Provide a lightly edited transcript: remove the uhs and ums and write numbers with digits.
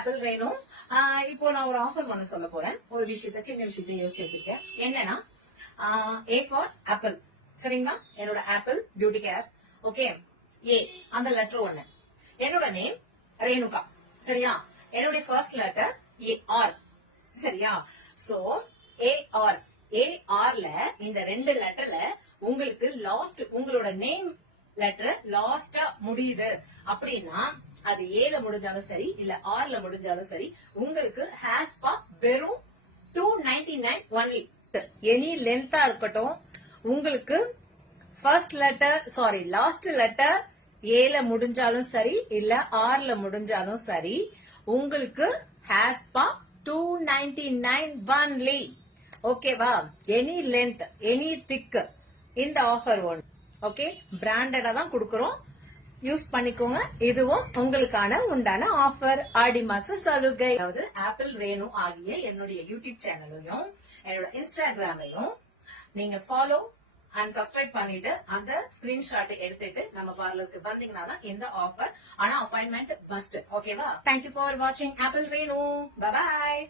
Apple Renu. இப்போ நான் ஒரு ஆஃபர் ஒண்ணு சொல்ல போறேன். ஒரு விஷயத்த சின்ன விஷயத்த யோசிச்சு வச்சிருக்கேன். என்னன்னா ஏ ஃபார் ஆப்பிள். சரிங்களா? என்னோட ஆப்பிள் பியூட்டி கேர். ஓகே, ஏ அந்த லெட்டர் ஒண்ணு. என்னோட நேம் ரேணுகா. சரியா? என்னுடைய ஃபர்ஸ்ட் லெட்டர் ஏ ஆர். சரியா? சோ ஏ ஆர், ஏ ஆர்ல இந்த ரெண்டு லெட்டர்ல உங்களுக்கு லாஸ்ட் உங்களோட நேம் லெட்டர் லாஸ்டா முடியுது அப்படின்னா அது ஏல முடிஞ்சாலும் சரி இல்ல ஆர்ல முடிஞ்சாலும் சரி உங்களுக்கு ஹேஸ்பா வெறும் 299 ஒன்லி. எனி லென்த்தா இருக்கட்டும், உங்களுக்கு first letter sorry last letter ஏல முடிஞ்சாலும் சரி இல்ல ஆர்ல முடிஞ்சாலும் சரி உங்களுக்கு ஹேஸ்பா 299 ஒன்லி. ஓகேவா? எனி லென்த் எனி திக் இந்த ஆஃபர் ஒன். ஓகே, பிராண்டடா தான் கொடுக்கறோம், யூஸ் பண்ணிக்கோங்க. இதுவும் உங்களுக்கான உண்டான ஆஃபர், ஆடி மாச சலுகை. அதாவது ஆப்பிள் ரேணு ஆகிய என்னுடைய யூடியூப் சேனலையும் என்னோட இன்ஸ்டாகிராமையும் நீங்க ஃபாலோ அண்ட் சப்ஸ்கிரைப் பண்ணிட்டு அந்த ஸ்கிரீன்ஷாட் எடுத்துட்டு நம்ம பார்லருக்கு வந்தீங்கன்னா தான் இந்த ஆஃபர். ஆனா அப்பாயின்மெண்ட் மஸ்ட். ஓகேவா? தேங்க்யூ ஃபார் வாட்சிங் ஆப்பிள் ரேணு. பை பாய்.